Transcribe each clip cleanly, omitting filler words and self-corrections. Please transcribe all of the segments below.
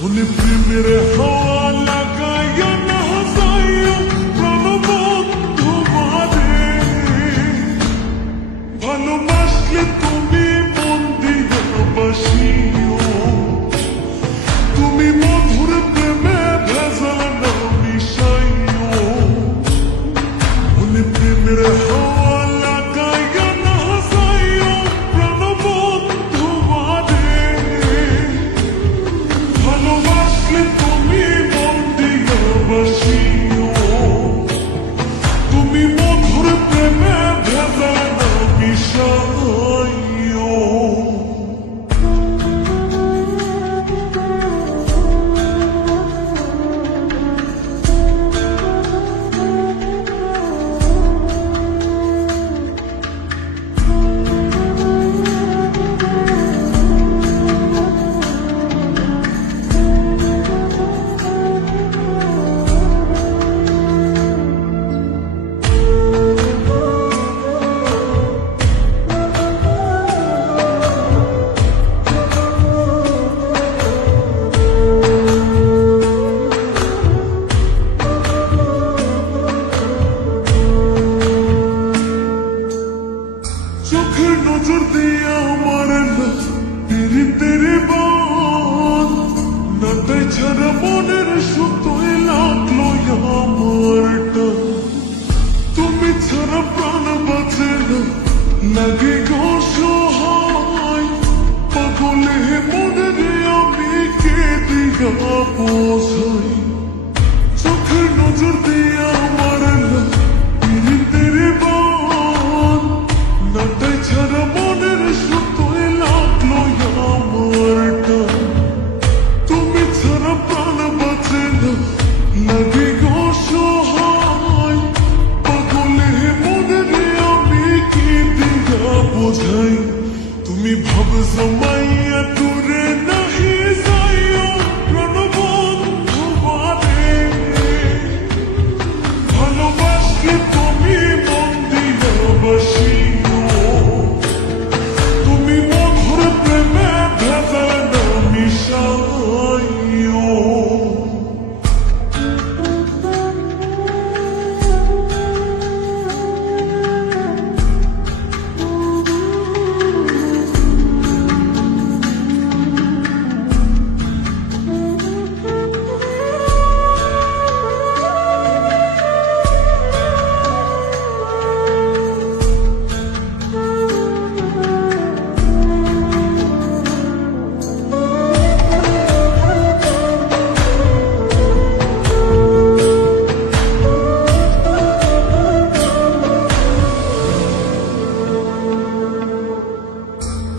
মনে প্রেমের হাওয়া লাগাইয়া না হাসাইয়া প্রাণবন্ধু মারে ভালোবাসলে তুমি মন দিয়া বাসিও তুমি মধুর প্রেমে ভেজাল না মিশাইও মনে প্রেমের হাওয়া লাগাইয়া না হাসাইয়া প্রাণবন্ধু মারে ভালোবাসলে তুমি মন দিয়া বাসিও তুমি মধুর প্রেমে ভেজাল না মিশাইও চোখের নজর দিয়ে আমার তেরে বান নাটাই ছাড়া মনের সুতোয় লাগলো আমার টান তুমি ছাড়া প্রাণ বাঁচে না লাগে গো সহায় পাগলে মনের আমি কে দিয়া বোঝাই চোখের নজর দিয়ে আমার তেরে বান নাটাই ছাড়া মনের সুতোয় লাগলো আমার টান তুমি ছাড়া প্রাণ বাঁচে না লাগে গো সহায় পাগলে মনের আমি কি দিয়া বোঝাই তুমি ভাব জমাইয়া দূরে নাহি যাইও প্রাণবন্ধু মারে ভালোবাসলে তুমি মন দিয়া বাসিও তুমি মধুর প্রেমে ভেজাল না মিশাইও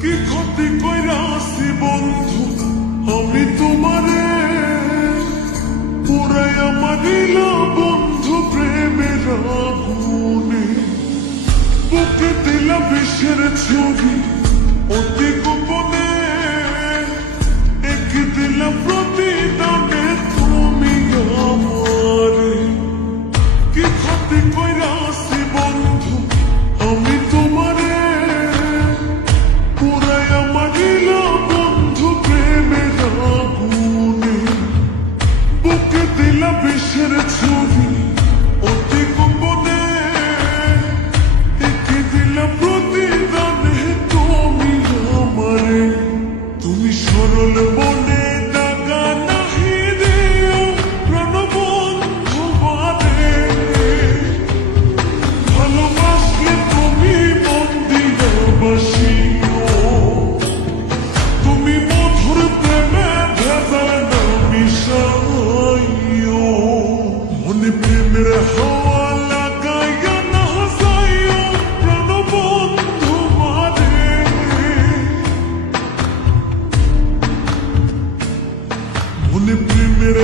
কি ক্ষতি কইরাছি বন্ধু আমি তোমারে পুরাইয়া মানিলা বন্ধু প্রেমের আগুনে বুকে দিলা বিষের ছবি অতি গোপনে একে দিলা প্রতিদানে তুমি আমারে কি ক্ষতি কইরাছি বন্ধু আমি তোমারে পুরাইয়া মানিলা বন্ধু প্রেমের আগুনে বুকে দিলা বিষের ছবি অতি গোপনে একে দিলা প্রতিদানে তুমি আমারে তুমি সরল মনে দাগা নাহি দিও প্রাণবন্ধু মারে ভালোবাসলে তুমি মন দিয়া বাসিও তুমি মধুর প্রেমে ভেজাল না মিশাইও মনে প্রেমের হাওয়া লাগাইয়া না হাসাইও প্রাণবন্ধু মারে মনে প্রেমের